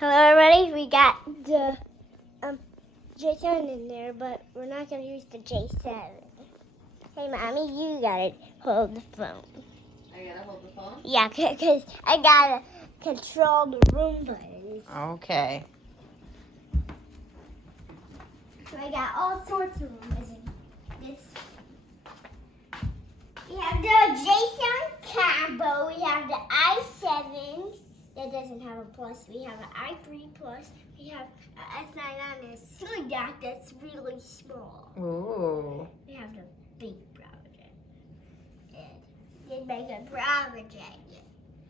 Hello, everybody. We got the J7 in there, but we're not going to use the J7. Hey, Mommy, you got to hold the phone. I got to hold the phone? Yeah, because I got to control the Roombas. Okay. So I got all sorts of Roombas in this. We have the J7 combo. We have the i7 that doesn't have a plus. We have an i3 plus. We have an S9 on a silly dot that's really small. Ooh. We have the big project. And did make a project.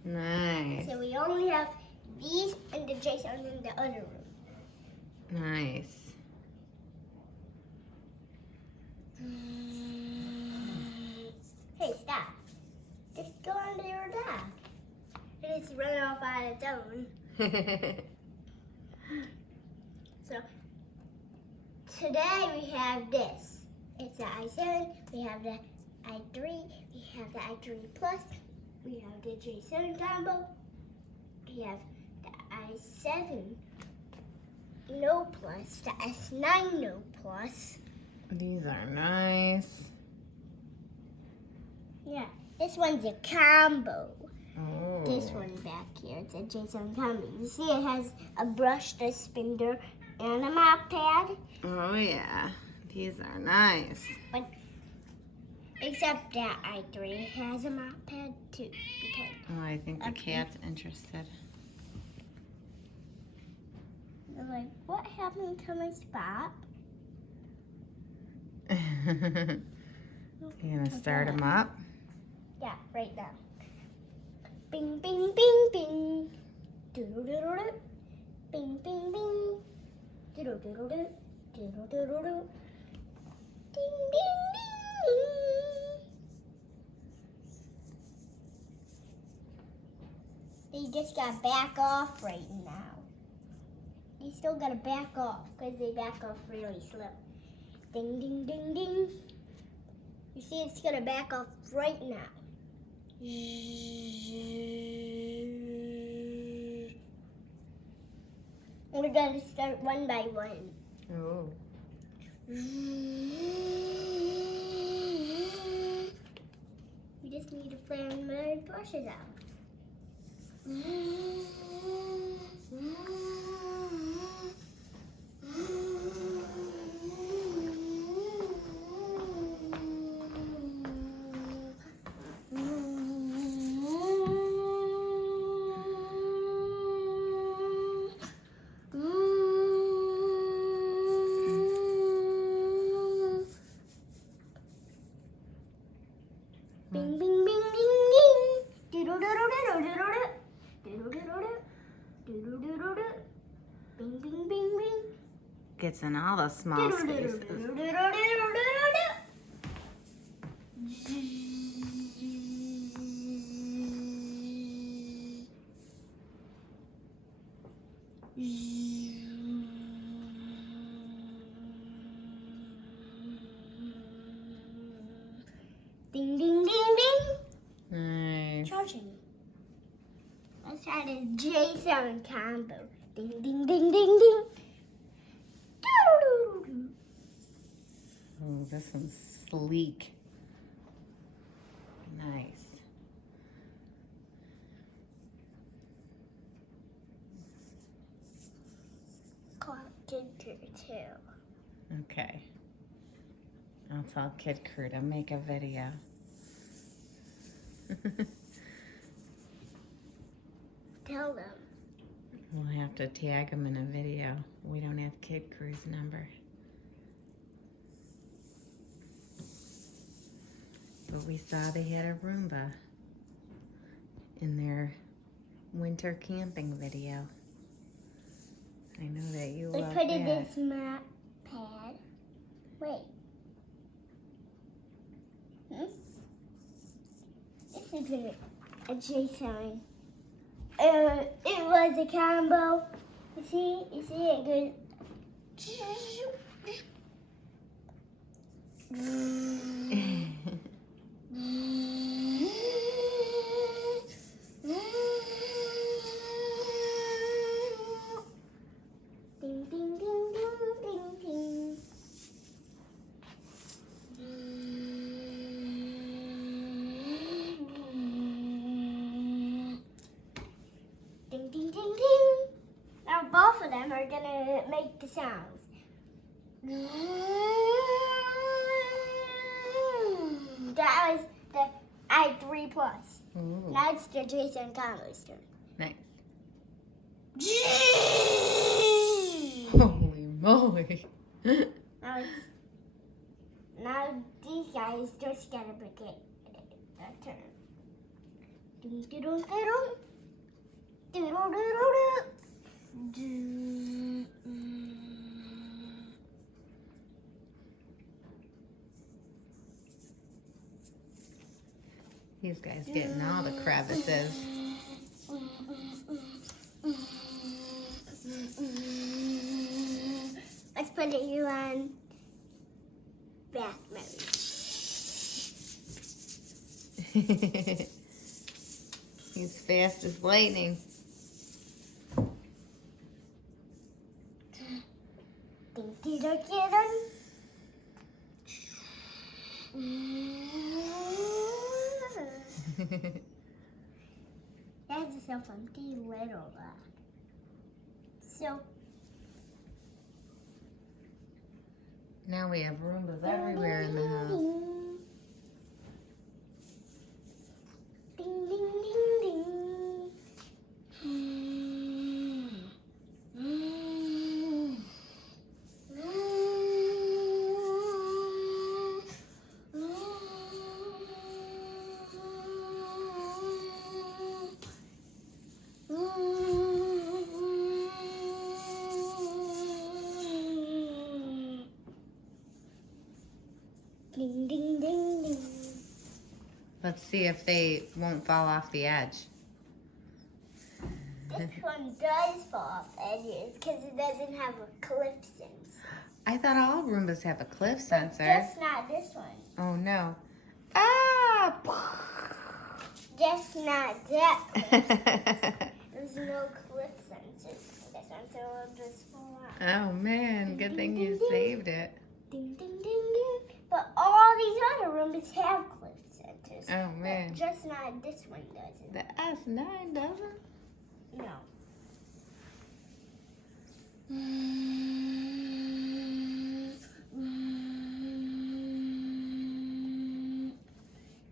Nice. So we only have these and the J7 in the other room. Nice. Hey, stop. Just go under your dock. It's run off on its own. So, today we have this. It's the i7, we have the i3, we have the i3 plus, we have the J7 combo, we have the i7 no plus, the S9 no plus. These are nice. Yeah, this one's a combo. Oh. This one back here, it's a J7 combo. You see it has a brush, a spinner, and a mop pad. Oh yeah, these are nice. But except that i3 has a mop pad too. Because Oh, I think the cat's interested. they're like, what happened to my spot? You gonna start them up? Yeah, right now. Bing, bing, bing, bing. Doodle-doodle-doo. Bing, bing, bing. Doodle-doodle-doo. Doodle-doodle-doo. Ding, ding, ding, ding. They just got to back off right now. They still got to back off because they back off really slow. Ding, ding, ding, ding. You see, it's going to back off right now. We're going to start one by one. Oh. We just need to fan my brushes out. Bing, bing, bing, ding, ding. Doodle-doodle-doodle-doodle-doo. Doodle-doodle-doo. Doodle-doodle-doo. Bing, bing, bing, bing. Gets in all the small spaces. Doodle-doodle-doodle-doodle-doo. Ding, ding, ding, ding. Nice. Charging. Let's try the J7 combo. Ding, ding, ding, ding, ding. Doo-doo-doo-doo. Oh, this one's sleek. Nice. Kid Crew too. Okay. I'll tell Kid Crew to make a video. Tell them. We'll have to tag them in a video. We don't have Kid Crew's number. But we saw they had a Roomba in their winter camping video. I know that you We love put in that. this map pad. Wait. This is a J7. It was a combo. You see it goes. both of them are gonna make the sounds. That was the i3 Plus. Ooh, Now it's the Jason Conley's turn. nice. Holy moly. Now these guys just gotta get a turn. These guys getting all the crevices. Let's put you on bath mode. He's fast as lightning. That's a self-empty little lot. So Now we have Roombas everywhere in the house. Ding, ding, ding, ding. Ding, ding, ding, ding. Let's see if they won't fall off the edge. This one does fall off edges because it doesn't have a cliff sensor. I thought all Roombas have a cliff sensor. Just not this one. Oh no. Ah! Just not that cliff. There's no cliff sensor for this one, so it'll just fall off. Oh man, good thing you saved it. Ding, ding, ding, ding. But all these other Roombas have cliff sensors. Oh man. But just not this one doesn't. The S9 doesn't? No.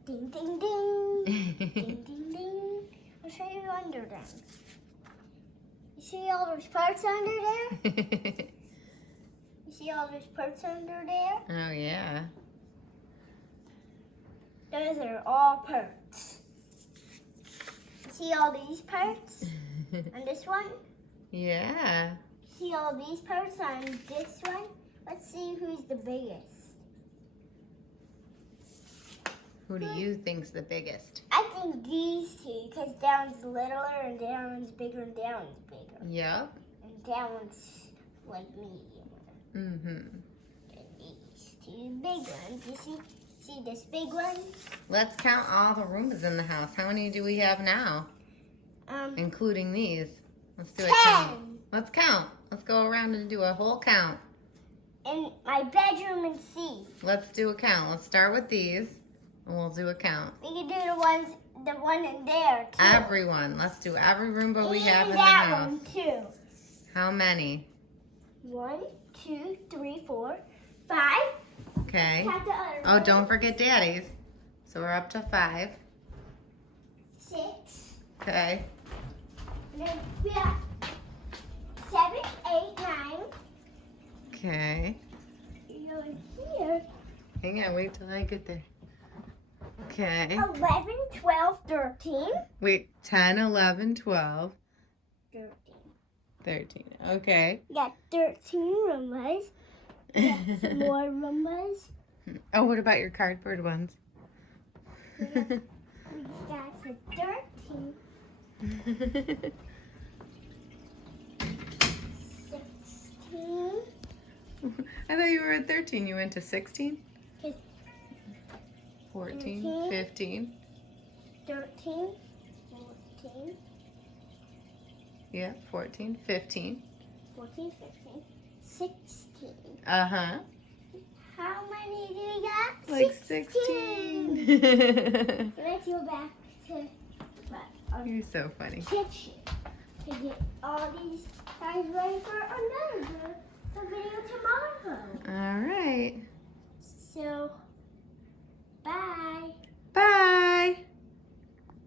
Ding, ding, ding. Ding, ding, ding. I'll show you under them. You see all those parts under there? You see all those parts under there? Oh yeah. Those are all parts. You see all these parts on this one? Yeah. See all these parts on this one? Let's see who's the biggest. Who do you think's the biggest? I think these two, because that one's littler and that one's bigger and that one's bigger. Yep. And that one's like medium. Mm-hmm. And these two big ones. You see this big one? Let's count all the Roombas in the house. How many do we have now? Including these. Let's do a 10. count. Let's count. Let's go around and do a whole count. In my bedroom and see. Let's do a count. Let's start with these, and we'll do a count. We can do the one in there too. Everyone. Let's do every Roomba we have in the that house. one too. How many? 1, 2, 3, 4, 5. Okay. Count the other Oh, one. don't forget Daddy's. So we're up to 5. 6. Okay. And then we have 7, 8, 9. Okay. You're here. Hang on, wait till I get there. Okay. 11, 12, 13. Wait, 10, 11, 12, 13. 13. Okay. We got 13 Roombas. We got some more Roombas. Oh, what about your cardboard ones? We got some 13. 16. I thought you were at 13. You went to 16? 14, 14. 15. 13. 14. Yeah, 14, 15. 14, 15. 16. Uh-huh. How many do we got? Like 16. Let's go back to You're so funny. kitchen. to get all these guys ready for another video tomorrow.